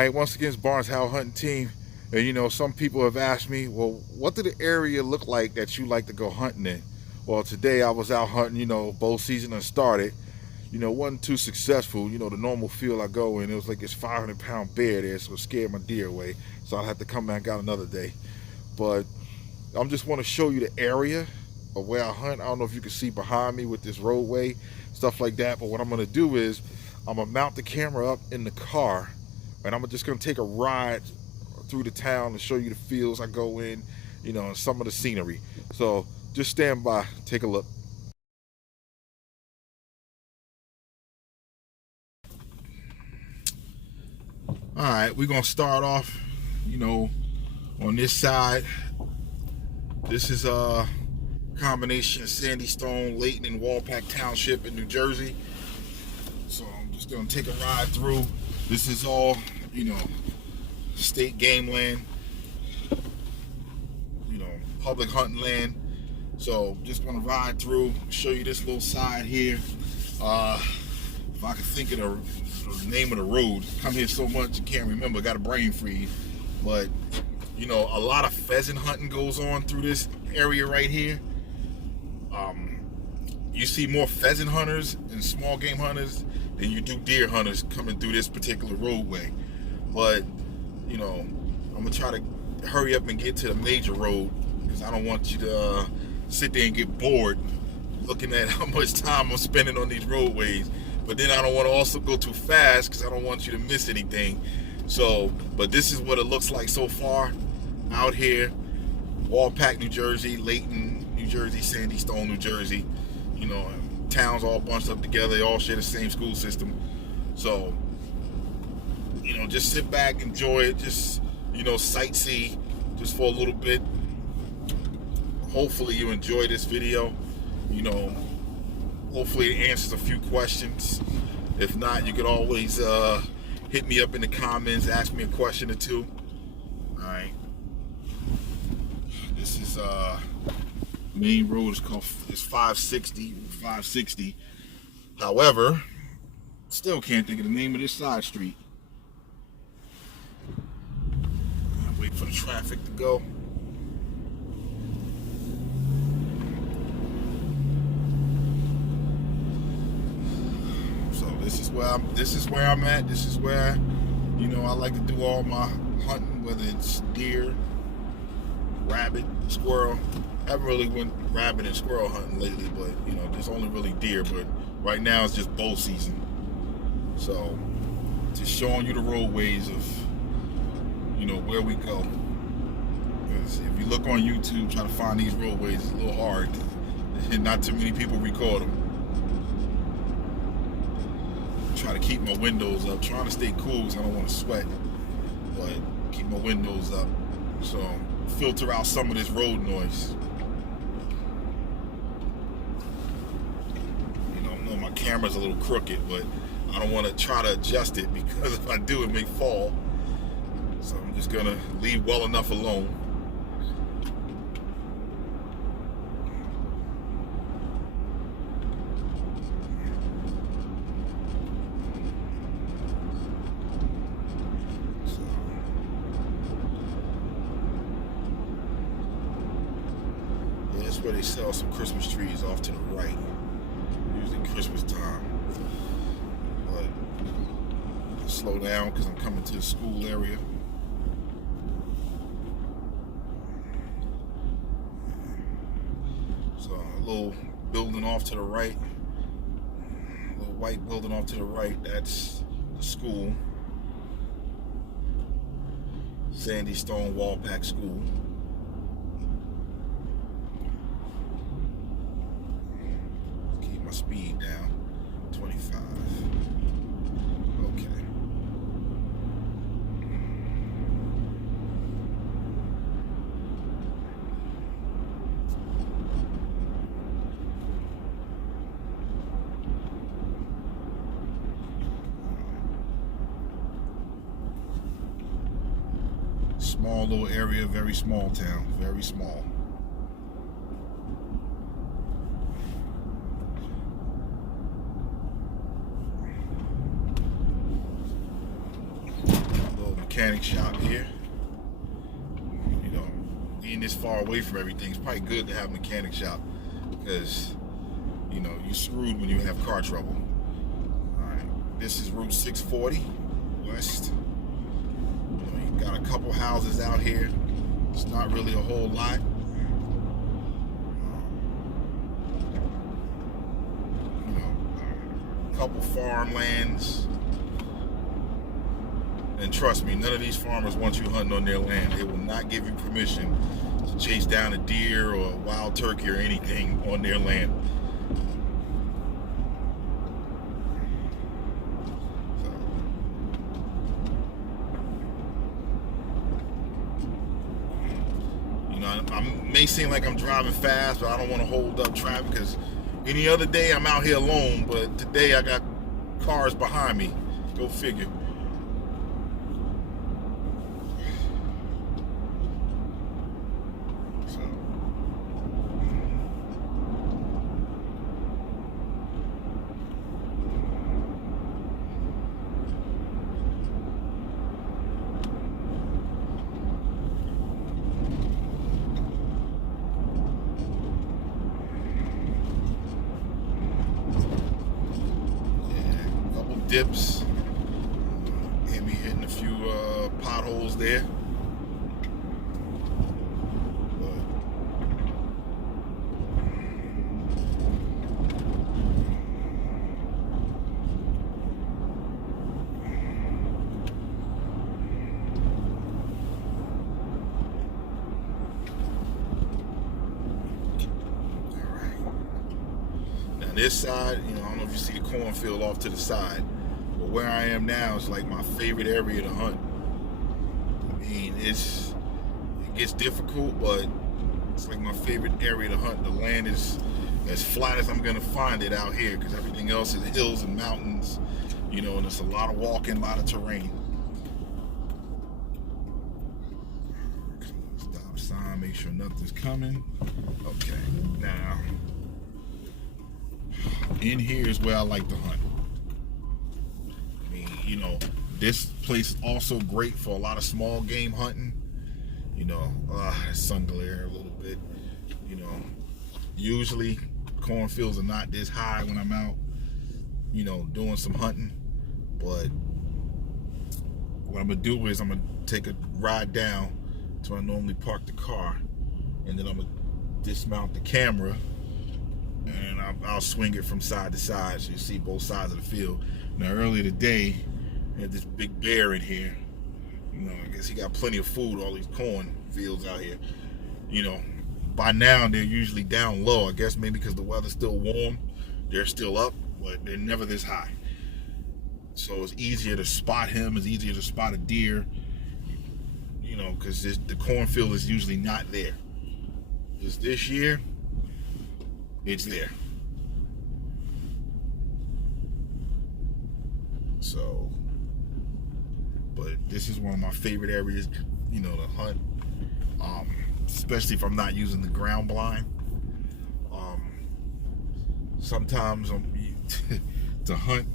right, once again, it's Barnes Howl Hunting Team. And some people have asked me, well, what did the area look like that you like to go hunting in? Well, today I was out hunting, bow season and started. Wasn't too successful. The normal field I go in, it was like this 500-pound bear there, so it scared my deer away. So I had to come back out another day. But I'm just want to show you the area of where I hunt. I don't know if you can see behind me with this roadway, stuff like that. But what I'm going to do is I'm going to mount the camera up in the car, and I'm just going to take a ride through the town and show you the fields I go in, and some of the scenery. So just stand by, take a look. All right, we're gonna start off, on this side. This is a combination of Sandy Stone, Layton, and Walpack Township in New Jersey. So I'm just gonna take a ride through. This is all, state game land, public hunting land. So just gonna ride through, show you this little side here. If I could think of the name of the road, come here so much I can't remember, got a brain freeze. But a lot of pheasant hunting goes on through this area right here. You see more pheasant hunters and small game hunters than you do deer hunters coming through this particular roadway. But I'm gonna try to hurry up and get to the major road, because I don't want you to sit there and get bored looking at how much time I'm spending on these roadways. But then I don't want to also go too fast, because I don't want you to miss anything. So, but this is what it looks like so far out here. Walpack, New Jersey, Layton, New Jersey, Sandy Stone, New Jersey. Towns all bunched up together. They all share the same school system. So, just sit back, enjoy it. Just, sightsee just for a little bit. Hopefully you enjoy this video. Hopefully it answers a few questions. If not, you could always hit me up in the comments, ask me a question or two. All right. This is main road is 560. However, still can't think of the name of this side street. I wait for the traffic to go. This is where I'm at. This is where, I like to do all my hunting, whether it's deer, rabbit, squirrel. I haven't really went rabbit and squirrel hunting lately, but there's only really deer. But right now it's just bow season. So just showing you the roadways of, where we go. Because if you look on YouTube, trying to find these roadways is a little hard, and not too many people record them. Try to keep my windows up, trying to stay cool because I don't want to sweat, but keep my windows up, so filter out some of this road noise. I know my camera's a little crooked, but I don't want to try to adjust it, because if I do, it may fall. So I'm just gonna leave well enough alone. Where they sell some Christmas trees off to the right, usually Christmas time. But slow down because I'm coming to the school area. So a little building off to the right, a little white building off to the right, that's the school. Sandy Stone Walpack School. Speed down 25. Okay. Small little area, very small town, very small. mechanic shop here. You know, being this far away from everything, it's probably good to have a mechanic shop because, you know, you're screwed when you have car trouble. Alright, this is Route 640 West. You know, you got a couple houses out here. It's not really a whole lot. You know, a couple farmlands. And trust me, none of these farmers want you hunting on their land. They will not give you permission to chase down a deer or a wild turkey or anything on their land. I may seem like I'm driving fast, but I don't want to hold up traffic because any other day I'm out here alone, but today I got cars behind me. Go figure. Dips. Hit me hitting a few potholes there. Now this side, you know, I don't know if you see the cornfield off to the side. But where I am now is like my favorite area to hunt. I mean, it gets difficult, but it's like my favorite area to hunt. The land is as flat as I'm gonna find it out here because everything else is hills and mountains, you know, and it's a lot of walking, a lot of terrain. Stop sign, make sure nothing's coming. Okay, now in here is where I like to hunt. You know, this place is also great for a lot of small game hunting. You know, sun glare a little bit. You know, usually cornfields are not this high when I'm out, you know, doing some hunting. But what I'm gonna do is I'm gonna take a ride down to where I normally park the car, and then I'm gonna dismount the camera, and I'll swing it from side to side so you see both sides of the field. Now, earlier today, I had this big bear in here. You know, I guess he got plenty of food, all these corn fields out here. You know, by now they're usually down low. I guess maybe because the weather's still warm, they're still up, but they're never this high. So it's easier to spot him, it's easier to spot a deer, you know, because the cornfield is usually not there. Just this year, it's there. So, but this is one of my favorite areas, you know, to hunt, especially if I'm not using the ground blind. Sometimes to hunt,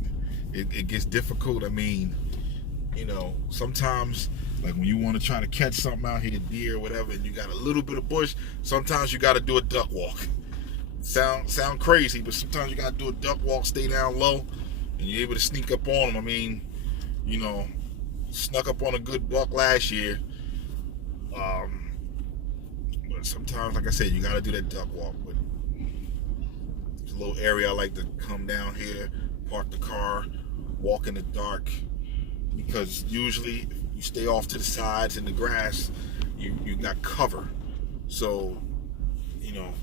it gets difficult. I mean, you know, sometimes like when you want to try to catch something out here, deer or whatever, and you got a little bit of bush, sometimes you got to do a duck walk. Sound crazy, but sometimes you got to do a duck walk, stay down low, and you're able to sneak up on them. I mean, you know, snuck up on a good buck last year. But sometimes, like I said, you got to do that duck walk. But it's a little area I like to come down here, park the car, walk in the dark, because usually if you stay off to the sides in the grass, you got cover. So, you know,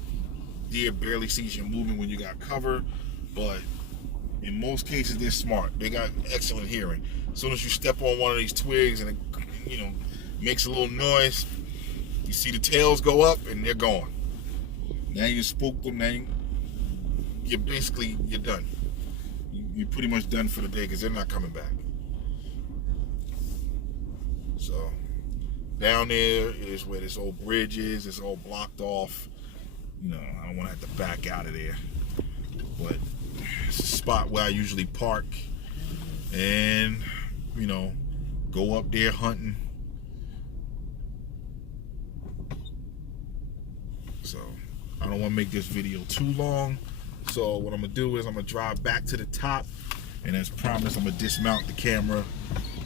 deer barely sees you moving when you got cover, but in most cases they're smart. They got excellent hearing. As soon as you step on one of these twigs and it, you know, makes a little noise, you see the tails go up and they're gone. Now you spooked them. Now you're done. You're pretty much done for the day because they're not coming back. So down there is where this old bridge is. It's all blocked off. You know, I don't want to have to back out of there, but it's a spot where I usually park, and you know, go up there hunting. So I don't want to make this video too long. So what I'm gonna do is I'm gonna drive back to the top, and as promised, I'm gonna dismount the camera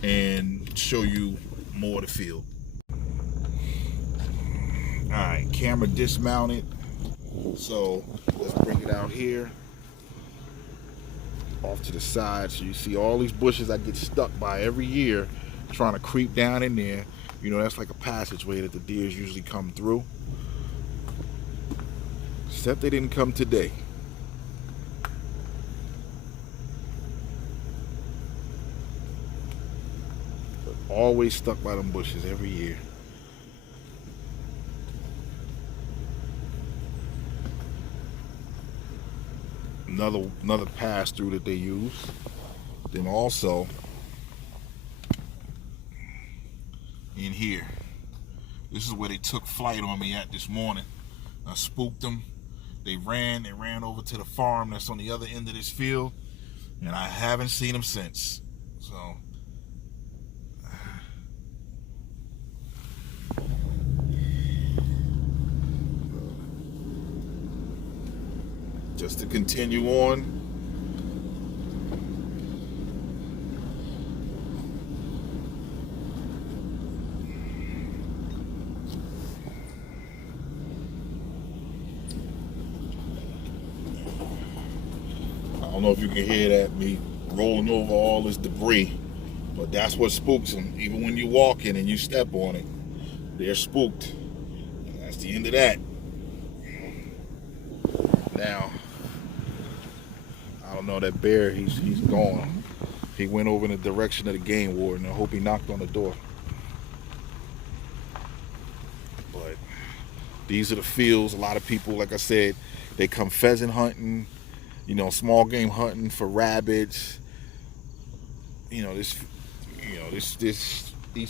and show you more of the field. All right, camera dismounted. So let's bring it out here, off to the side. So you see all these bushes I get stuck by every year, trying to creep down in there. You know, that's like a passageway that the deers usually come through. Except they didn't come today. But always stuck by them bushes every year. Another pass through that they use. Then also in here, this is where they took flight on me at this morning. I spooked them. They ran over to the farm that's on the other end of this field, and I haven't seen them since. So just to continue on, I don't know if you can hear that, me rolling over all this debris, but that's what spooks them. Even when you're walking and you step on it, they're spooked. And that's the end of that. Now, I don't know, that bear, he's gone. He went over in the direction of the game warden. I hope he knocked on the door. But these are the fields. A lot of people, like I said, they come pheasant hunting, you know, small game hunting for rabbits. These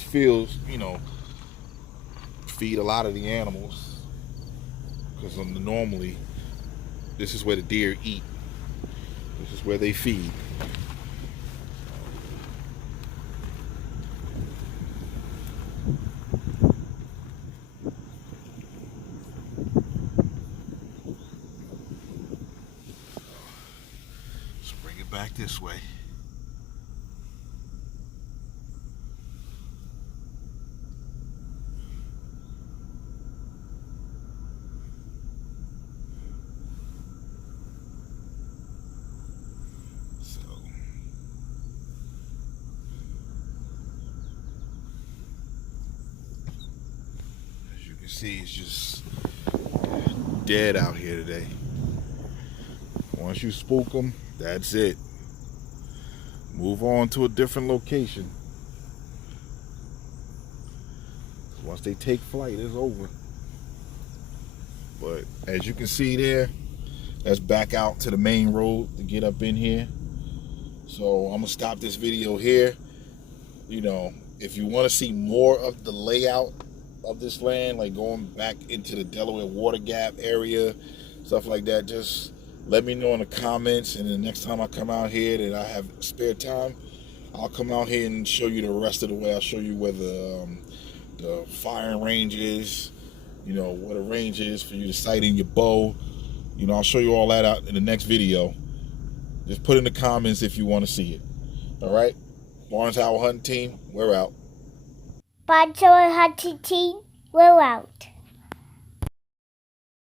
fields, feed a lot of the animals, because normally this is where the deer eat. This is where they feed. Let's bring it back this way. See, it's just dead out here today. Once you spook them, that's it. Move on to a different location. Once they take flight, it's over. But as you can see there, that's back out to the main road to get up in here. So I'm gonna stop this video here. If you want to see more of the layout of this land, like going back into the Delaware Water Gap area, stuff like that, just let me know in the comments, and the next time I come out here that I have spare time, I'll come out here and show you the rest of the way. I'll show you where the firing range is, what a range is for you to sight in your bow. I'll show you all that out in the next video. Just put in the comments if you want to see it. All right, Barnes Howell Hunting Team, we're out. Barnes Howell Hunting Team, we're out.